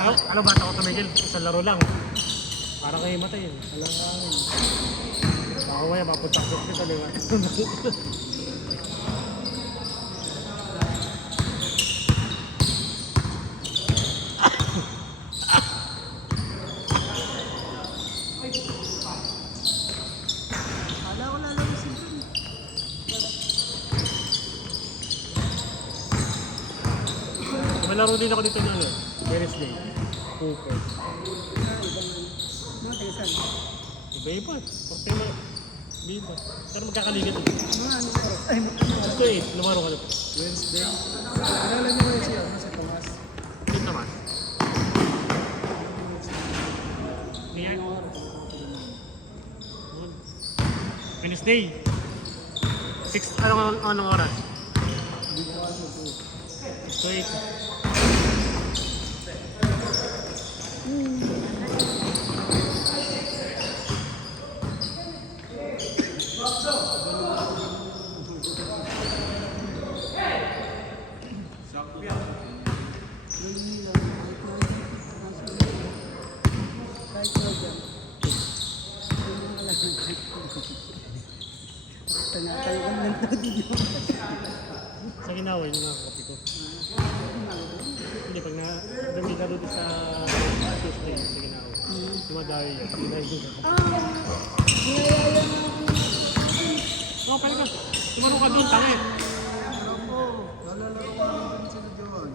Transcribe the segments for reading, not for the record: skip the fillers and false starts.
Ano bata ko tumigil? Isang laro lang. Para kayo matay yun. Alam ka namin. Baka maya, mapunta ko kita, di ba? Kala ko lalaro si Bron. May laro din ako dito ng ano, Wednesday. Cooper. Mga tigasan. Iba-iba. Porque may... Iba-iba. Pero magkakaligit eh. Mga ano sa oras? Ay, Ito eh, lumaro ka dito. Wednesday. Kilala niyo ba siya? Si Tomas? Dito naman. Niyan. Anong oras? Wednesday. 6, anong oras? Hindi ko alam ito. 6 to 8. Kahit ko dyan. Tanatay ko lang ito dito. Sa ginawa yun nga kape ko. Hindi, pag na-dami ka doon sa Tuesday, sa ginawa. Dumadayo yan. Niyayaya na ako. Oo, pwede ka. Tumaro ka doon, tanga eh. Nalalaro ko naman sila doon.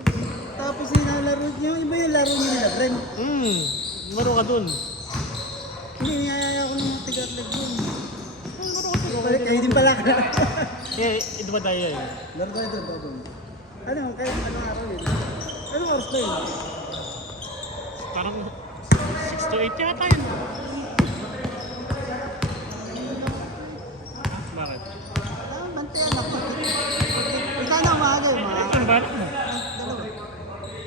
Tapos nilalaro niyo, iba yung laro niyo nila, Bren. Tumaro ka doon. Hindi, niyayaya ko ng tigatlag yun. Tumaro ka doon. Kayo din pala ka. Eh, dumadayo yan. Laro tayo doon, doon. Ano, kaya anong araw yun? Anong oras ba yun? Parang 6 to 8 yata yun. Bakit? Bantayan ako. Ikaw na umaga yung mga. Ano ba? Dalawa.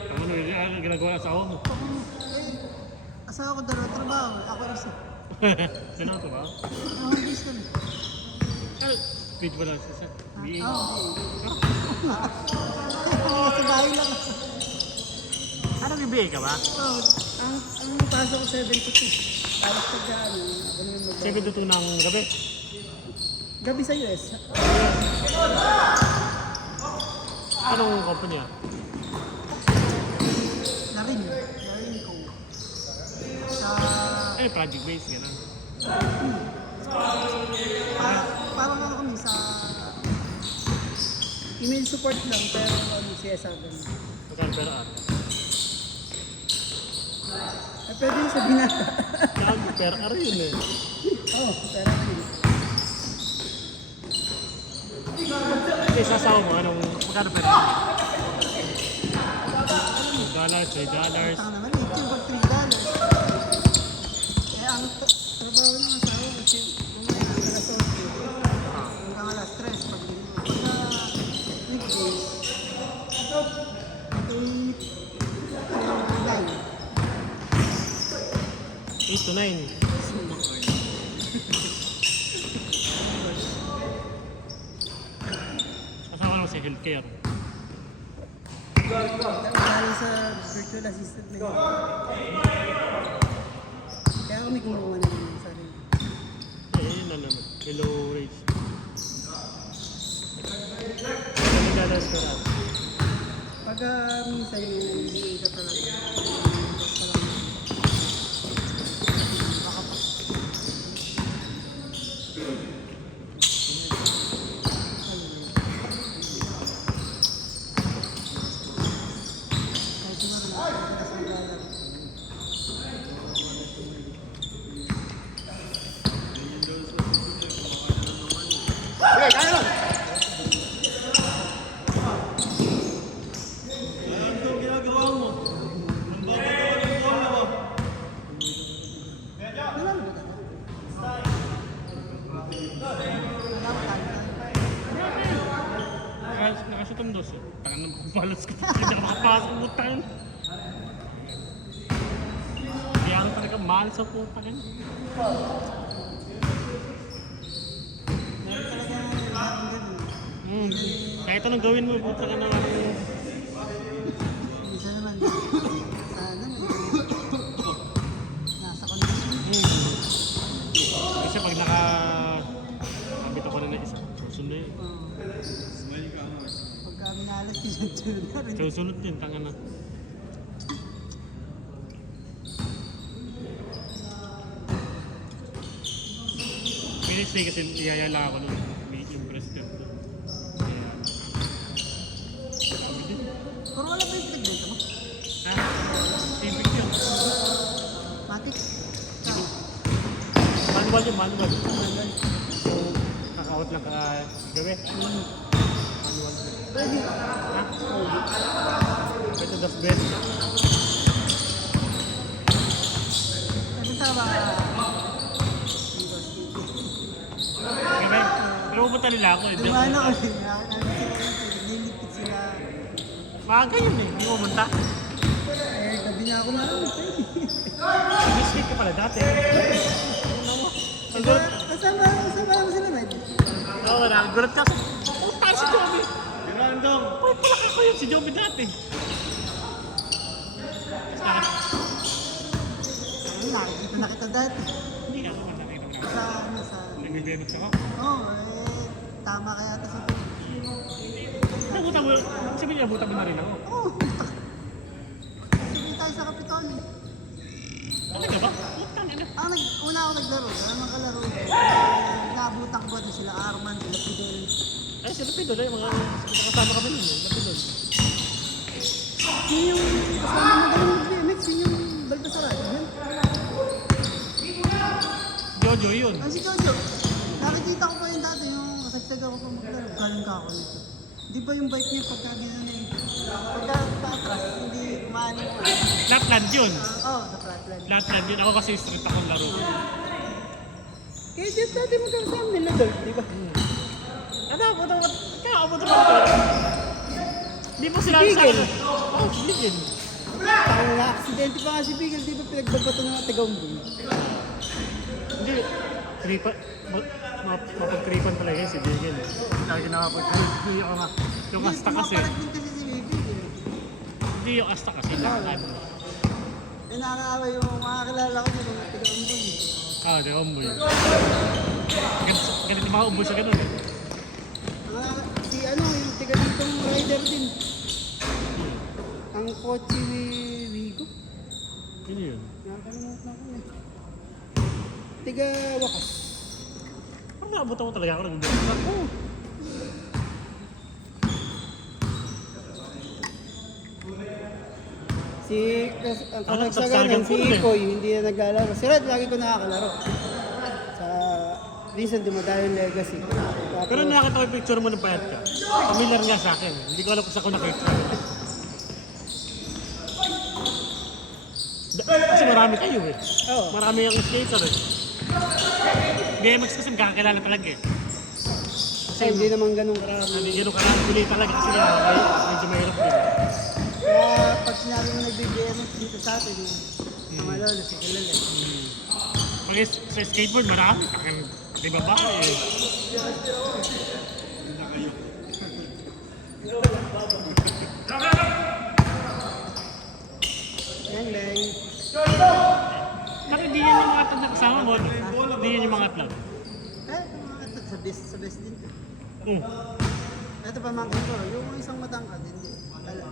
Ano ginagawa sa ako? Asawa ko dalawa trabaho. Ako isa. Ano ito ba? Ang hobbies ko na. Ano? Speed ba lang siya? BA? Oo. Sa bahay lang. Ano BA ka ba? Oo. Ang pasok ko 7 to 2. Tapos pagka ano, ako naman mag- 7 to 2 ng gabi. Gabi sa US. Anong kumpanya? Larin. Larin ko. Sa... Eh, project based, gano'n. Parang ano kami sa... Email support lang, pero ano, CSR ganun. Magkano pero Eh, pwede yung sabihin na. Kaya per hour yun eh. Oo, pero ano yun. Okay, sasawa mo, anong, magkano per hour? $2, $3. Taka naman eh, yung pag $3. Eh, ang trabaho ng asawa ko, kasi mamaya alas 8. Hanggang alas 3 pag weekdays. Lang. 8 to 9. Kasama naman sa healthcare. Dahil sa virtual assistant na yun. Kaya kami kumuha na yun sa sarili. Eh, yun na naman. Hello, Rage. $2 per hour. Pagka minsan yung hindi ka talaga. Baka pa. Kahit siguro $1. Nakashoot ang dos eh. Tangan naman kung balas ko. Hindi ako makapasok mo tangan. Kaya ako talaga mahal sa puta kan. Kahit anong gawin mo, puta ka naman. Minsan naman, sana susunod ka rin. Susunod din, tanga na. Minutes day kasi iyayala ako nun. May impress ka. Pero wala ba yung pregnant mo? Ha? Simple yun. Matik? Manual yun, manual. Manual. Kaka-out lang kagabi. Manual yun. Pwede. Ha? Ito das best. Ano tama ka? Okay, pero pumunta nila ako. Dumano ko rin. Nilipit sila. Maaga yun eh, hindi mo pumunta. Gabi na ako naroon. Biscuit ka pala dati. Kasama mo sila, Red. Oo, nagulat ka. Oh, tayo si Joby. Random. Oh, pala ako yun, si Joby dati. Nakikita na kita dati. Hindi ako nakita mo na. Sa... Nag-benefits ako. Oo, tama kaya ito sa... Nabutan mo, sabi niya, nabutan mo na rin ako. Oo. Sige tayo sa Kapitolyo. Talaga ba? Putang ina. Una ako naglaro, ano kalaro. Naabutan ko ba doon sila Arman, sila Fidel. Ay, sila Pidol eh, mga kasama kami nun eh, sila Pidol. Yun yung kasama mo ganun mag-BMX, yun yung Balbasara. Yun. Jojo yun. Ay, si Jojo. Nakikita ko pa yun dati, yung kasagtag ako pa maglaro. Galing ka ako nito. Di ba yung bike niya pagka gano'n eh? Pagka patras, hindi kumanin mo. Lapland yun. Oo, sa flatland. Lapland yun. Ako kasi street akong laro. Kaya dito dati magkakasama nila doon, di ba? Ano, kaya ako ito pa. Hindi mo sila sa akin. Oo, si Bigel. Parang na-aksidente pa nga si Bigel, di ba pinagbabato ng tagawang doon? Hindi. Tripan. Mapag-tripan pala yun si Bigel. Lagi nakapag-trip. Hindi ako nga. Yung asta kasi. Mapalag din kasi si Bigel. Hindi yung asta kasi. Nakakad. Nanangawa yung mga kilala ko yung mga tagawang doon. Ah, di umboy. Ganit yung mga umboy sa ganun eh. Si ano, yung tiga ditong rider din. Ang kotse ni Wigo. Yun yun. Nakakalimutan ko eh. Tiga Wakas. Parang naabutan ko talaga ako nag-umboy. Oo. Ang kasagsagan, si Ikoy, hindi na naglalaro. Si Red, lagi ko nakakalaro. Sa recent, dumadayo yung Legacy. Tapos, Pero nakakita ko yung picture mo ng payat ka. Familiar nga sa akin. Hindi ko alam kung saan ko nakita. Kasi marami kayo eh. Oo. Marami yung skater eh. BMX kasi magkakakilala talaga eh. Kasi hindi naman ganun karami. Hindi ganun karami pili talaga kasi medyo mahirap din. Kaya pag sinabi mo nag-BBMX dito sa atin, yung mga lolo, si Kilala. Pag sa skateboard marami. Di ba ba eh. Yan, Lay. Bakit hindi yan yung mga atlag na kasama mo? Hindi yan yung mga atlag. Ito, sa best din. Hmm. Ito pa mga ko, yung isang matangkad, hindi. Wala.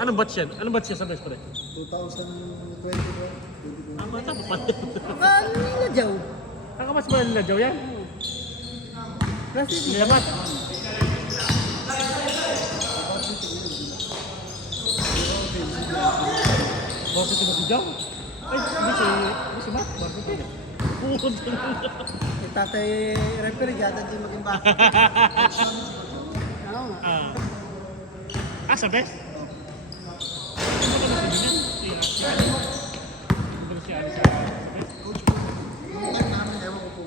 Anong batch yan? Anong batch yan sa best pre? 2024. Ah, bata pa pala. Ano nila, Jow? Nakamas ba nila, Joe yan? Plastic. Nilamat. Varsity ba si Joe? Ay, hindi si Matt. Varsity na. Pukod na. Tatay referee, yata di maging baka. Ano nga? Sa best? Ano ba natin yun? Si Ali. Ano ba si Ali sa best? Ewan ko po.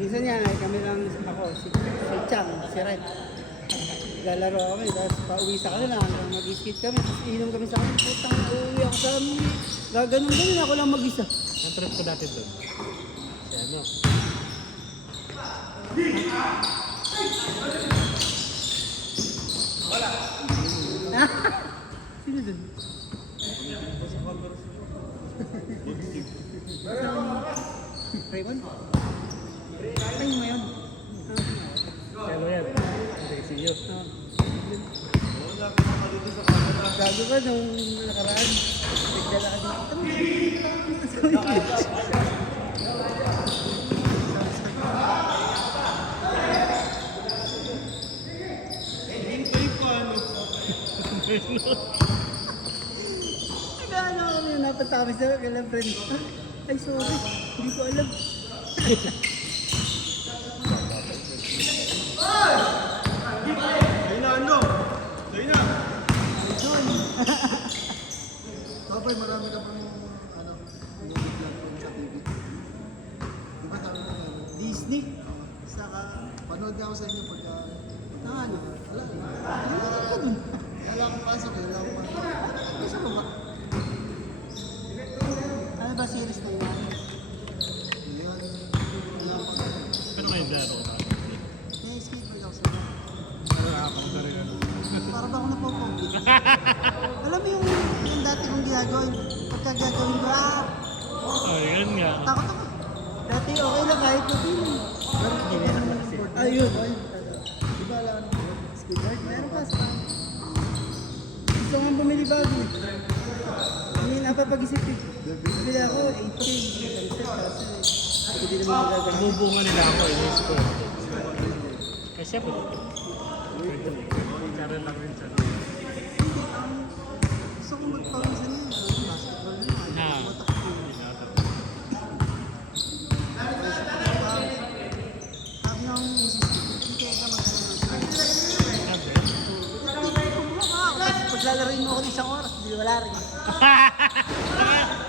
Minsan yan ay kami lang ako, si Chang, si Red. Lalaro kami, tapos pauwi sa kanila hanggang mag-skate kami, tapos inom kami sa kanila, putang uuwi ako sa amin. Gaganon ako lang mag-isa. Ang trip ko dati doon. Si ano? Sino dun? Raymond? Ay, mo yun. Kaya yan. Hindi siyo. Gago ka nung nakaraan. Nagdala ka dito. Ano ako yun, napunta kami sa kailang friend. Ay, sorry. Hindi ko alam. Kapag marami ka pang ano, movie platform sa TV. Di ba sabi ko Disney. Saka, panood nga ako sa inyo pagka... ano? Wala. Ano ka dun? Wala akong pasok eh. Wala akong pasok. Isa mo ba? Ano ba series na yun? Yun. Wala akong pasok. Pero kayo laro. Na-skateboard ako sa Pero nakakapagod na rin ano. para ba ako napopogit? Alam mo yung dati kong ginagawin, pagka gagawin ko, Oh, yun nga. takot ako. Dati okay lang kahit na feeling. Hindi na naman kasi. Ayun. Di ba wala akong Skateboard, meron pa sa gusto nga bumili bago eh. Hindi napapag-isip eh. Bili ako, 8K, sunset kasi hindi naman magagamit. Bubunga nila ako, inis ko. Kasi po. Chara lang rin siya. Hindi, gusto kong magpawisan yun. Basketball na yun. Na. Tumatak ko. Sabi ng misis ko, hindi kaya ka mag-ano. Sabi. Kumuha ka ako, tapos paglalaroin mo ako ng isang oras, hindi wala rin.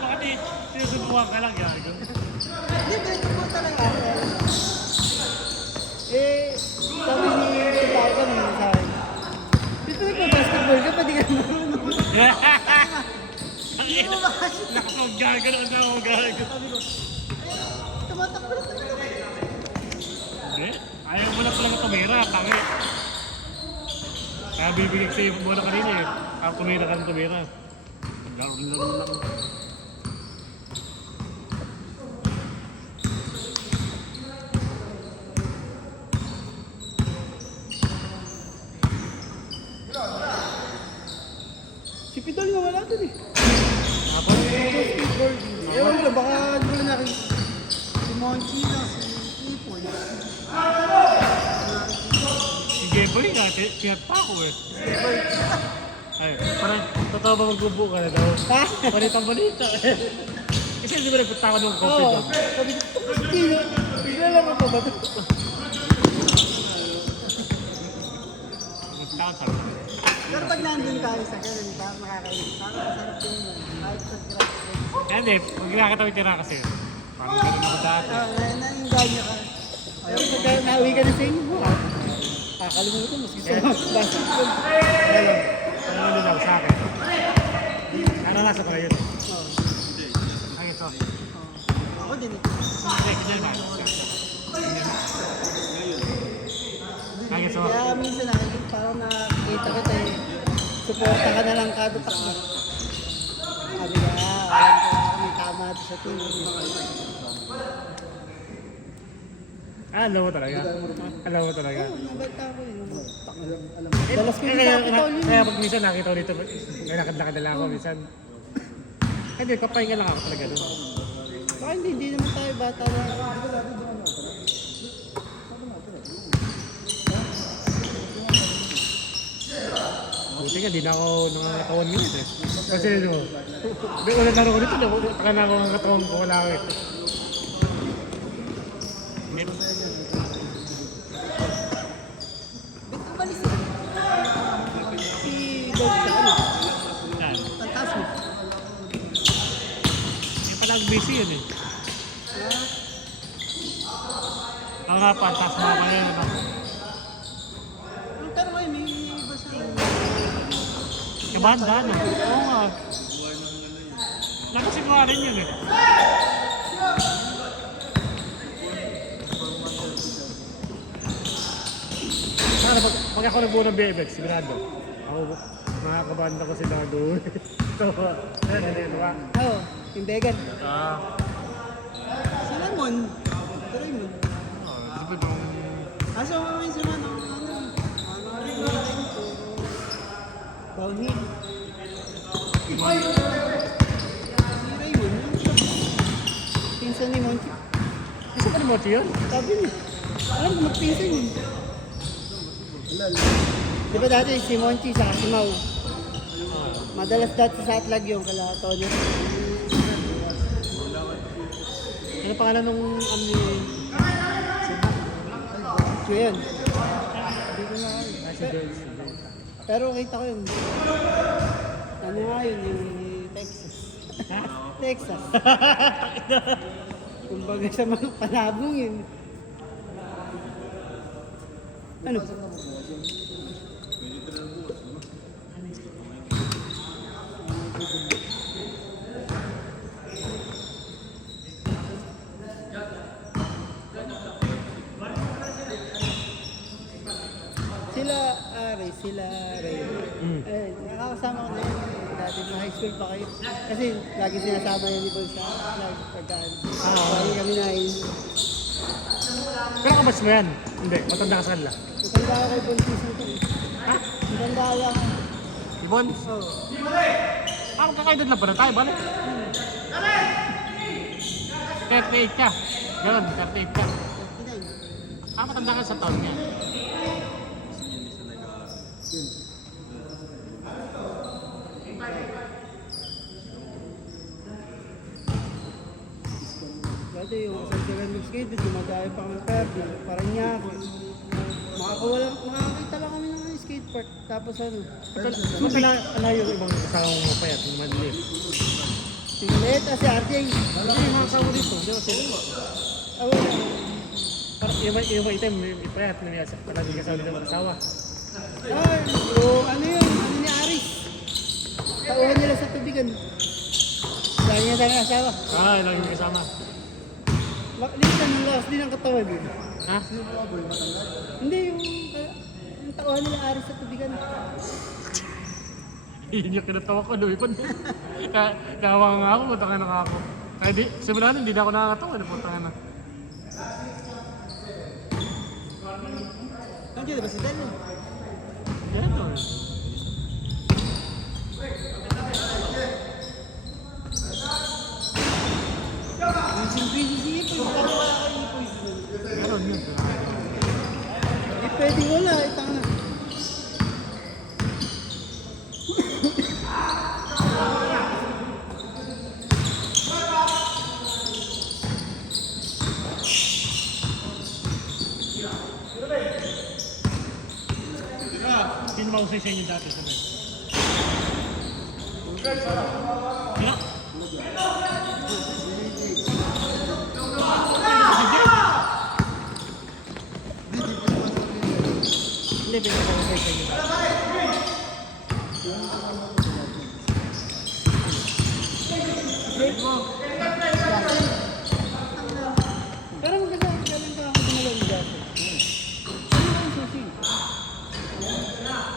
Bakit sinusubukan ka lang, gago? Hindi, ganito po talaga. Sabi ni Tao kami sa akin, dito nagpa-basketball ka, pwede ka marunong. Hindi mo makasya. Nakapag-gago na ako, gago. Sabi ko, tumatakbo na talaga. Hindi. Ayaw mo na pala ng tumira, kami. Kaya bibigay ko sa'yo muna kanina eh. Ako tumira ka ng tumira. Laro-laro lang. Si Pidol nga wala dun eh. Ako? Skateboard. Ewan ko, baka hindi ko na nakikita. Si Monkey lang, si Ipon. Si Jeboy nga, siyat pa ako eh. Ay, parang totoo ba magbubuo ka na daw? Ha? Balitang balita. Kasi hindi ba nagpunta ako ng coffee Oo. doon? Sabi ko, hindi na. Bigla lang ako ba ito? Nagpunta ako sa Pero pag nandun tayo sa ganun, parang nakakainis. Parang masarap din yun. Kahit sa grass. Kaya hindi, pag nakakatawid ka na kasi. Parang ganun ako dati. Nainganyo ka. Ayun, pagka nauwi ka na sa inyo, kakalimutan mo. Kasi sa basketball. Pero, ano lang sa akin. Naranasan ko na yun. Oo. Ay, ito. Ako din eh. Hindi, ganyan na. Ay, ito. Kaya minsan parang nakikita kita eh. Suporta ka na lang kada takbo. Sabi ka, alam ko may tama ito sa team. Ah, alam mo talaga. Alam mo talaga. Oo, nabalta ko yun. Alam Dalas ko sa Capitol yun. Kaya pag minsan nakita ko dito, may lakad-lakad na lang ako minsan. Hindi, kapahinga lang ako talaga doon. Baka hindi naman tayo bata lang. Buti nga, di na ako nangangatawan ngayon eh. Kasi no, may ulan laro ko dito, taka na ako nangangatawan ko, wala ako eh. Ba't umalis na? Si Gold sa ano? Yan. Fantasmo. Yung pala busy yun eh. Ako nga, pantas mga pa yun. Pero ngayon, may iba sa Kabanda, no? Oo nga. Nakasimula rin yun eh. Sana pag ako nagbuo ng BMX, sigurado. Ako, Nakakabanda ko sila doon. Ito, ano ba? Oo, yung vegan. Ah, Si Lemon. Si Raymond. di ba yung... Kaso kami sa ano, Downhill. Si Raymond, pinsan ni Monty. Isa pa ni Mochi yun? Sabi niya, alam ko magpinsan yun. Di ba dati si Monty sa si Mau? Madalas dati sa Atlag yung kala Tony. Ano pangalan nung So yun. Hindi ko nga. Si Benz. Pero kita ko yun. Ano nga yun, yung Texas. Texas. Kumbaga sa mga panabong yun. Ano? Sila Ray. Eh, nakakasama ko na yun. Dati nung high school pa kayo. Kasi lagi sinasama yun ni Paul sa vlog. Pagkaan. Lagi kami na yun. Pero kabas mo yan? Hindi, matanda ka sa kanila. Matanda ako kay Paul season ko. Ha? Matanda lang. Ibon? Oo. Ah, magkakaedad lang pala tayo, balik. 38 ka. Ganun, 38 ka. Ah, matanda ka sa taon niya. Dati yung kasagdagan mag-skate, dumadayo pa kami perdi, parang niya ako. Makakita lang kami ng skate park, tapos ano. Ano yung ibang kasama mo payat, yung maliit? Si Maleta, si RJ. Hindi, yung mga kasama dito. Di ba sila? Wala. Parang yung item, yung payat, palagi kasama dito mag-asawa. Yung ano yun, ano ni Aris. Tauhan nila sa tubigan. Dahil niya sa asawa. Ah, yun lang yung kasama. Lisan ng lakas din ang katawan yun. Ha? Hindi, yung tauhan nila Aris sa tubigan. Yun yung kinatawa ko, lumipad. Kawa nga ako, punta na ako. Kaya di, simula nun, hindi na ako nakakatawa, punta na. Nandiyan na ba si Delo? Yan o. Yung simple si Ipoy, bakit wala kayo Ipoy? Meron yun. Hindi pwedeng wala, itang na. Sino mausay sa inyo dati? Sabi? Wala? Hindi, pinag-mausay sa inyo dati. Pero magkasama kailan ka ako gumalaw ni Jason? Ano ang susi?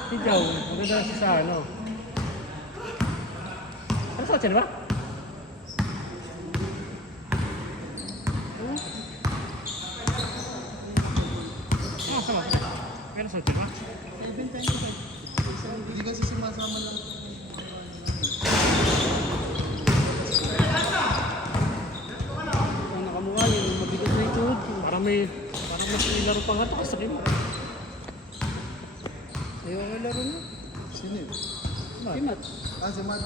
Si Jow, maganda siya sa ano. Ano sa ba? Ah, sama. Pero sa ba? Hindi kasi sumasama lang. Ang nakamukha yun, yung mabigat na yung tuhod ko. Parang mas may laro pa nga ito kasi rin. Ayoko laro na. Sino yun? Si Matt. Ah, si Matt.